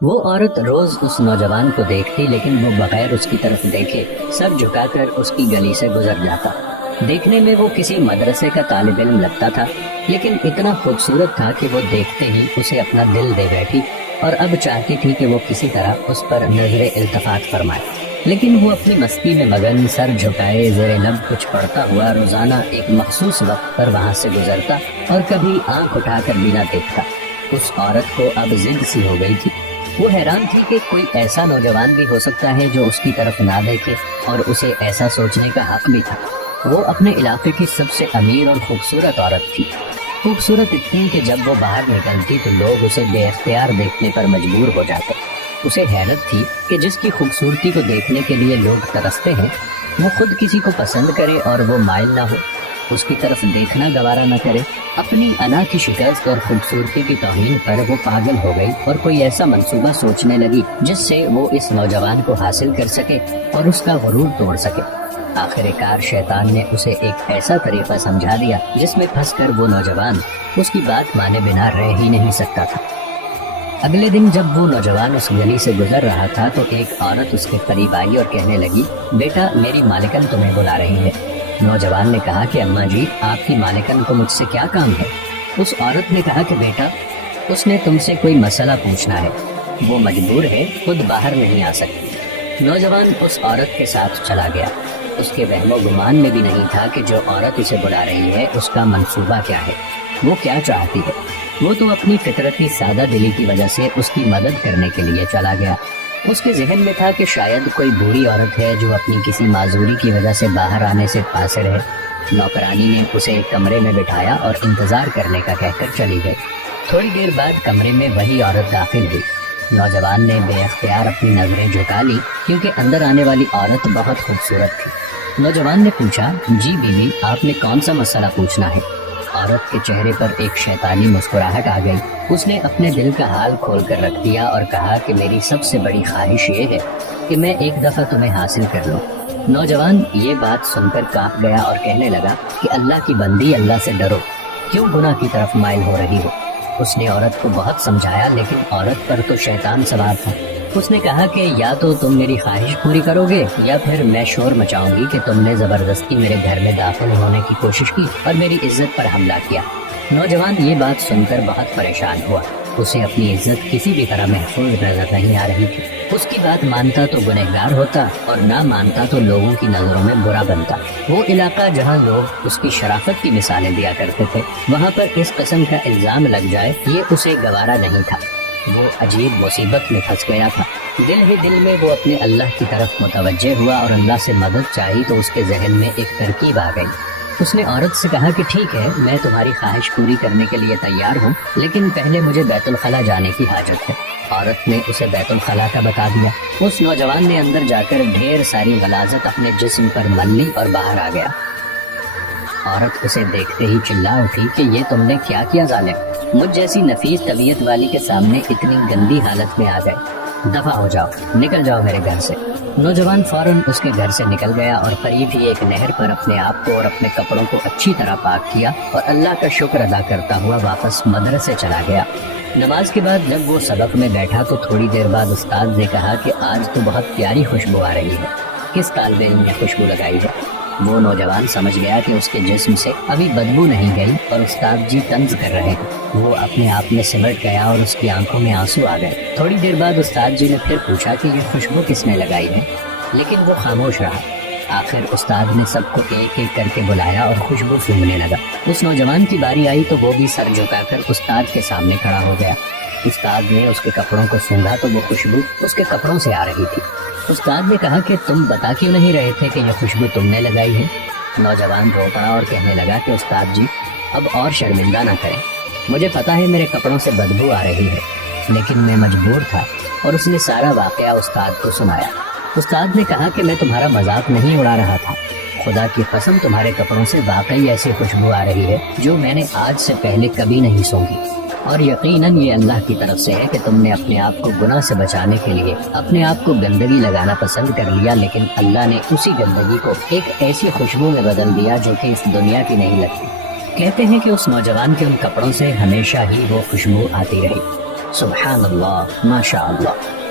وہ عورت روز اس نوجوان کو دیکھتی، لیکن وہ بغیر اس کی طرف دیکھے سر جھکا کر اس کی گلی سے گزر جاتا۔ دیکھنے میں وہ کسی مدرسے کا طالب علم لگتا تھا، لیکن اتنا خوبصورت تھا کہ وہ دیکھتے ہی اسے اپنا دل دے بیٹھی، اور اب چاہتی تھی کہ وہ کسی طرح اس پر نظر التفات فرمائے۔ لیکن وہ اپنی مستی میں مگن، سر جھکائے زیر لب کچھ پڑھتا ہوا روزانہ ایک مخصوص وقت پر وہاں سے گزرتا، اور کبھی آنکھ اٹھا کر بھی نہ دیکھتا۔ اس عورت کو اب ضد سی ہو گئی تھی۔ وہ حیران تھی کہ کوئی ایسا نوجوان بھی ہو سکتا ہے جو اس کی طرف نہ دیکھے، اور اسے ایسا سوچنے کا حق بھی تھا۔ وہ اپنے علاقے کی سب سے امیر اور خوبصورت عورت تھی، خوبصورت اتنی کہ جب وہ باہر نکلتی تو لوگ اسے بے اختیار دیکھنے پر مجبور ہو جاتے۔ اسے حیرت تھی کہ جس کی خوبصورتی کو دیکھنے کے لیے لوگ ترستے ہیں، وہ خود کسی کو پسند کرے اور وہ مائل نہ ہو، اس کی طرف دیکھنا گوارا نہ کرے۔ اپنی انا کی شکست اور خوبصورتی کی توہین پر وہ پاگل ہو گئی، اور کوئی ایسا منصوبہ سوچنے لگی جس سے وہ اس نوجوان کو حاصل کر سکے اور اس کا غرور توڑ سکے۔ آخر کار شیطان نے اسے ایک ایسا طریقہ سمجھا دیا جس میں پھنس کر وہ نوجوان اس کی بات مانے بنا رہ ہی نہیں سکتا تھا۔ اگلے دن جب وہ نوجوان اس گلی سے گزر رہا تھا تو ایک عورت اس کے قریب آئی اور کہنے لگی، بیٹا میری مالکن تمہیں بلا رہی ہے۔ نوجوان نے کہا کہ اماں جی، آپ کی مالکن کو مجھ سے کیا کام ہے؟ اس عورت نے کہا کہ بیٹا، اس نے تم سے کوئی مسئلہ پوچھنا ہے، وہ مجبور ہے، خود باہر نہیں آ سکتی۔ نوجوان اس عورت کے ساتھ چلا گیا۔ اس کے وہم و گمان میں بھی نہیں تھا کہ جو عورت اسے بلا رہی ہے اس کا منصوبہ کیا ہے، وہ کیا چاہتی ہے۔ وہ تو اپنی فطرتی سادہ دلی کی وجہ سے اس کی مدد کرنے کے لیے چلا گیا۔ اس کے ذہن میں تھا کہ شاید کوئی بوڑھی عورت ہے جو اپنی کسی معذوری کی وجہ سے باہر آنے سے قاصر ہے۔ نوکرانی نے اسے ایک کمرے میں بٹھایا اور انتظار کرنے کا کہہ کر چلی گئی۔ تھوڑی دیر بعد کمرے میں وہی عورت داخل ہوئی۔ نوجوان نے بے اختیار اپنی نظریں جھکا لی کیونکہ اندر آنے والی عورت بہت خوبصورت تھی۔ نوجوان نے پوچھا، جی بیوی، آپ نے کون سا مسئلہ پوچھنا ہے؟ عورت کے چہرے پر ایک شیطانی مسکراہٹ آ گئی۔ اس نے اپنے دل کا حال کھول کر رکھ دیا اور کہا کہ میری سب سے بڑی خواہش یہ ہے کہ میں ایک دفعہ تمہیں حاصل کر لوں۔ نوجوان یہ بات سن کر کانپ گیا اور کہنے لگا کہ اللہ کی بندی، اللہ سے ڈرو، کیوں گناہ کی طرف مائل ہو رہی ہو؟ اس نے عورت کو بہت سمجھایا، لیکن عورت پر تو شیطان سوار تھا۔ اس نے کہا کہ یا تو تم میری خواہش پوری کرو گے یا پھر میں شور مچاؤں گی کہ تم نے زبردستی میرے گھر میں داخل ہونے کی کوشش کی اور میری عزت پر حملہ کیا۔ نوجوان یہ بات سن کر بہت پریشان ہوا۔ اسے اپنی عزت کسی بھی طرح محفوظ نظر نہیں آ رہی تھی۔ اس کی بات مانتا تو گنہگار ہوتا اور نہ مانتا تو لوگوں کی نظروں میں برا بنتا۔ وہ علاقہ جہاں لوگ اس کی شرافت کی مثالیں دیا کرتے تھے، وہاں پر اس قسم کا الزام لگ جائے یہ اسے گوارا نہیں تھا۔ وہ عجیب مصیبت میں پھنس گیا تھا۔ دل ہی دل میں وہ اپنے اللہ کی طرف متوجہ ہوا اور اللہ سے مدد چاہی تو اس کے ذہن میں ایک ترکیب آ گئی۔ اس نے عورت سے کہا کہ ٹھیک ہے، میں تمہاری خواہش پوری کرنے کے لیے تیار ہوں، لیکن پہلے مجھے بیت الخلاء جانے کی حاجت ہے۔ عورت نے اسے بیت الخلاء کا بتا دیا۔ اس نوجوان نے اندر جا کر ڈھیر ساری غلاظت اپنے جسم پر مل لی اور باہر آ گیا۔ عورت اسے دیکھتے ہی چلا اٹھی کہ یہ تم نے کیا کیا ظالم؟ مجھ جیسی نفیس طبیعت والی کے سامنے اتنی گندی حالت میں آ گئے، دفع ہو جاؤ، نکل جاؤ میرے گھر سے۔ نوجوان فوراً اس کے گھر سے نکل گیا اور قریب ہی ایک نہر پر اپنے آپ کو اور اپنے کپڑوں کو اچھی طرح پاک کیا اور اللہ کا شکر ادا کرتا ہوا واپس مدرسے چلا گیا۔ نماز کے بعد جب وہ سبق میں بیٹھا تو تھوڑی دیر بعد استاد نے کہا کہ آج تو بہت پیاری خوشبو آ رہی ہے، کس طالب علم نے خوشبو لگائی ہے؟ وہ نوجوان سمجھ گیا کہ اس کے جسم سے ابھی بدبو نہیں گئی اور استاد جی طنز کر رہے ہیں۔ وہ اپنے آپ میں سمٹ گیا اور اس کی آنکھوں میں آنسو آ گئے۔ تھوڑی دیر بعد استاد جی نے پھر پوچھا کہ یہ خوشبو کس نے لگائی ہے، لیکن وہ خاموش رہا۔ آخر استاد نے سب کو ایک ایک کر کے بلایا اور خوشبو سونگنے لگا۔ اس نوجوان کی باری آئی تو وہ بھی سر جھکا کر استاد کے سامنے کھڑا ہو گیا۔ استاد نے اس کے کپڑوں کو سونگا تو وہ خوشبو اس کے کپڑوں سے آ رہی تھی۔ استاد نے کہا کہ تم بتا کیوں نہیں رہے تھے کہ یہ خوشبو تم نے لگائی ہے؟ نوجوان رو پڑا اور کہنے لگا کہ استاد جی اب اور شرمندہ نہ کریں، مجھے پتا ہے میرے کپڑوں سے بدبو آ رہی ہے، لیکن میں مجبور تھا۔ اور اس نے سارا واقعہ استاد کو سنایا۔ استاد نے کہا کہ میں تمہارا مذاق نہیں اڑا رہا تھا، خدا کی قسم تمہارے کپڑوں سے واقعی ایسی خوشبو آ رہی ہے جو میں نے آج سے پہلے کبھی نہیں سونگھی، اور یقیناً یہ اللہ کی طرف سے ہے کہ تم نے اپنے آپ کو گناہ سے بچانے کے لیے اپنے آپ کو گندگی لگانا پسند کر لیا، لیکن اللہ نے اسی گندگی کو ایک ایسی خوشبو میں بدل دیا جو کہ اس دنیا کی نہیں لگتی۔ کہتے ہیں کہ اس نوجوان کے ان کپڑوں سے ہمیشہ ہی وہ خوشبو آتی رہی۔ سبحان اللہ، ماشاء اللہ۔